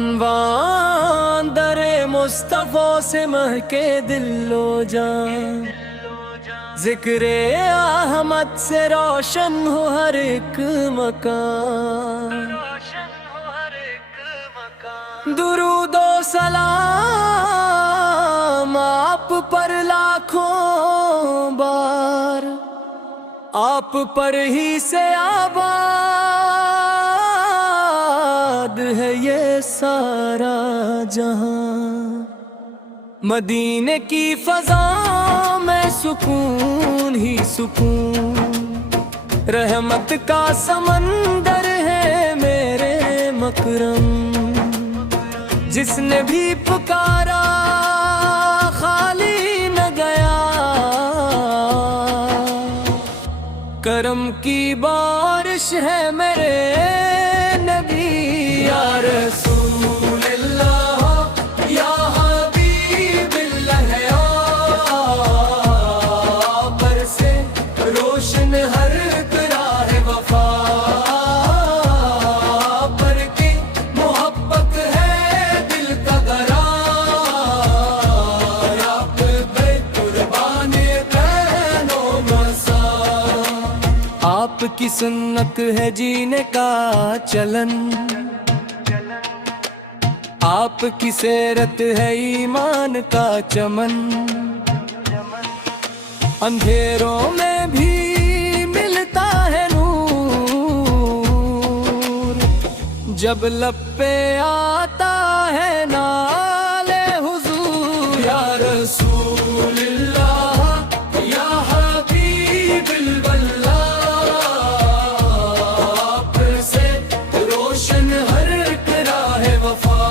انوان در مصطفیٰ سے مہکے دل و جان، ذکر احمد سے روشن ہو ہر ایک مکان، درود و سلام آپ پر لاکھوں بار، آپ پر ہی سے آباد ہے یہ سارا جہاں، مدینے کی فضا میں سکون ہی سکون، رحمت کا سمندر ہے میرے مکرم، جس نے بھی پکارا خالی نہ گیا، کرم کی بارش ہے میرے نبی، یا رسول اللہ یا حبیب اللہ، پر سے روشن ہر راہ وفا، پر کی محبت ہے دل کا قرار، آپ پہ قربان عین و مسا، آپ کی سنت ہے جینے کا چلن، آپ کی سیرت ہے ایمان کا چمن، اندھیروں میں بھی ملتا ہے نور، جب لب پہ آتا ہے نال حضور، یا رسول اللہ یا حبیب اللہ، آپ سے روشن ہر ایک راہ وفا،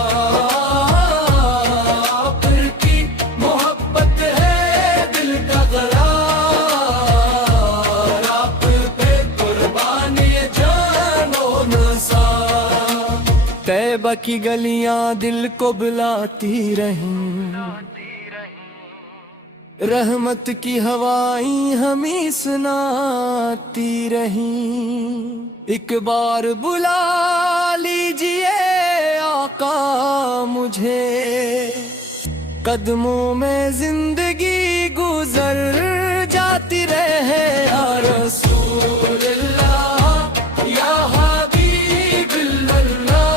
پر کی محبت ہے دل کا قرار، آپ پہ قربان جان و نسا، طیبہ کی گلیاں دل کو بلاتی رہیں، رحمت کی ہوائیں ہمیں سناتی رہیں، ایک بار بلا لیجئے آقا مجھے، قدموں میں زندگی گزر جاتی رہے، یا رسول اللہ یا حبیب اللہ،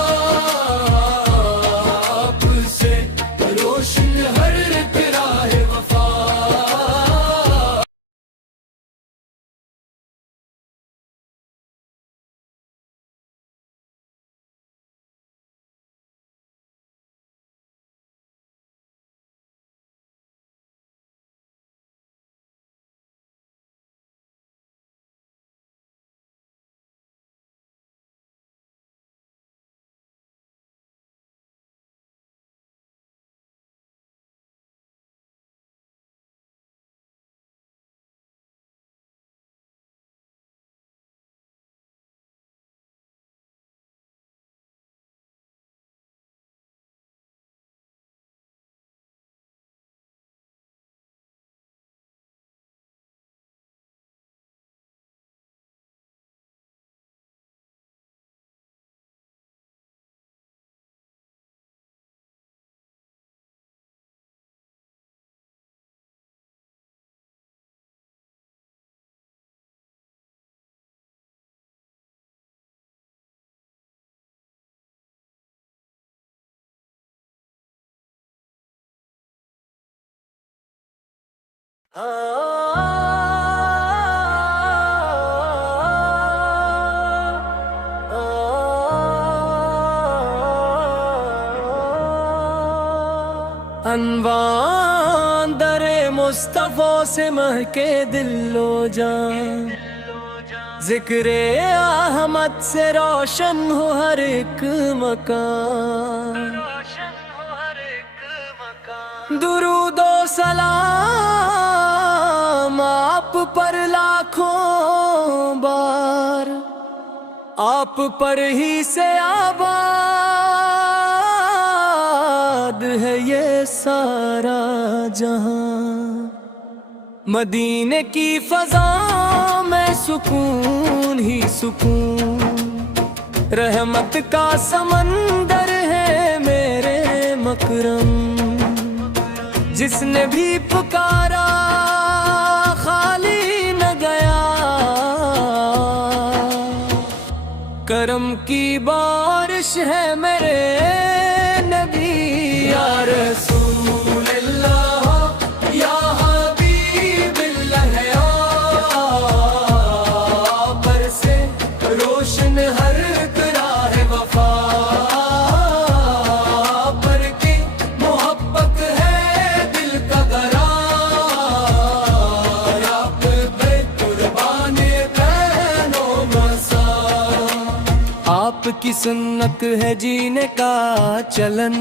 آپ سے روشن ہر ایک راہ وفا، انوان در مصطفیٰ سے مہکے دل و جان، ذکر احمد سے روشن ہو ہر ایک مکان، درود و سلام آپ پر لاکھوں بار، آپ پر ہی سے آباد ہے یہ سارا جہاں، مدینے کی فضا میں سکون ہی سکون، رحمت کا سمندر ہے مکرم، جس نے بھی پکارا خالی نہ گیا، کرم کی بارش ہے میرے نبی، یا رسول اللہ یا حبیب اللہ، پر سے روشن ہر راہ وفا، پر کی محبت ہے دل کا قرار، آپ پہ قربان عین و مسا، آپ کی سنت ہے جینے کا چلن،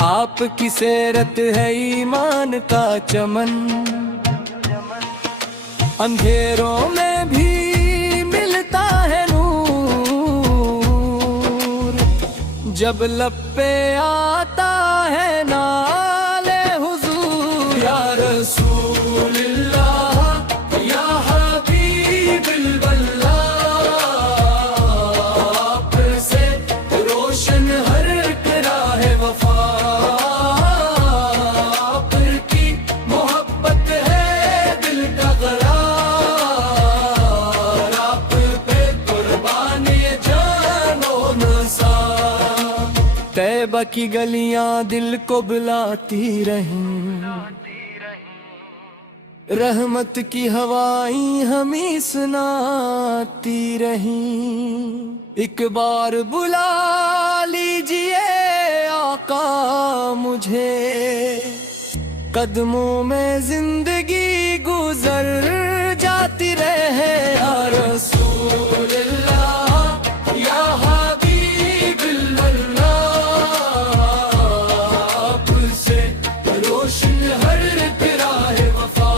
آپ کی سیرت ہے ایمان کا چمن، اندھیروں میں بھی ملتا ہے نور، جب لب پہ آتا ہے نال حضور، یا رسول اللہ یا حبیب اللہ، آپ سے روشن ہر راہ وفا، پر کی محبت ہے دل کا قرار، آپ پہ قربان جان و نثار، طیبہ کی گلیاں دل کو بلاتی رہیں، رحمت کی ہوائیں ہمیں سناتی رہیں، ایک بار بلا لیجئے آقا مجھے، قدموں میں زندگی گزر جاتی رہے، یا رسول اللہ یا حبیب اللہ، آپ سے روشن ہر راہ وفا،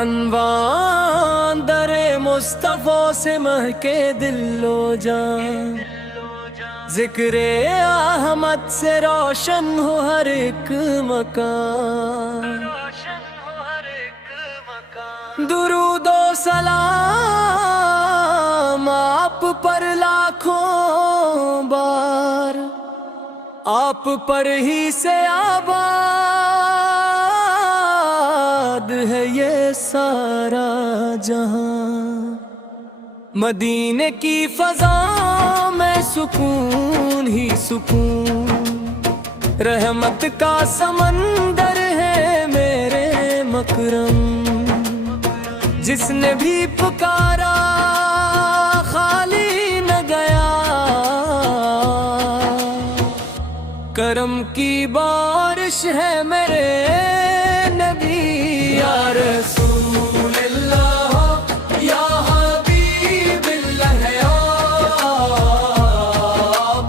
انوان در مصطفیٰ سے مہکے دل و جان، ذکر احمد سے روشن ہو ہر ایک مکان، درود و سلام آپ پر لاکھوں بار، آپ پر ہی سے آباد ہے یہ سارا جہاں، مدینے کی فضا میں سکون ہی سکون، رحمت کا سمندر ہے میرے مکرم، جس نے بھی پکارا خالی نہ گیا، کرم کی بارش ہے میرے نبی، یا رسول اللہ یا حبیب اللہ،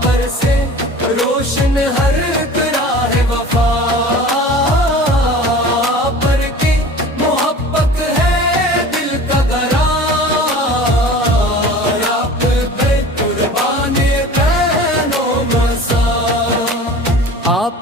پر سے روشن ہر راہ وفا، پر کی محبت ہے دل کا قرار، آپ پہ قربان عین و مسا، آپ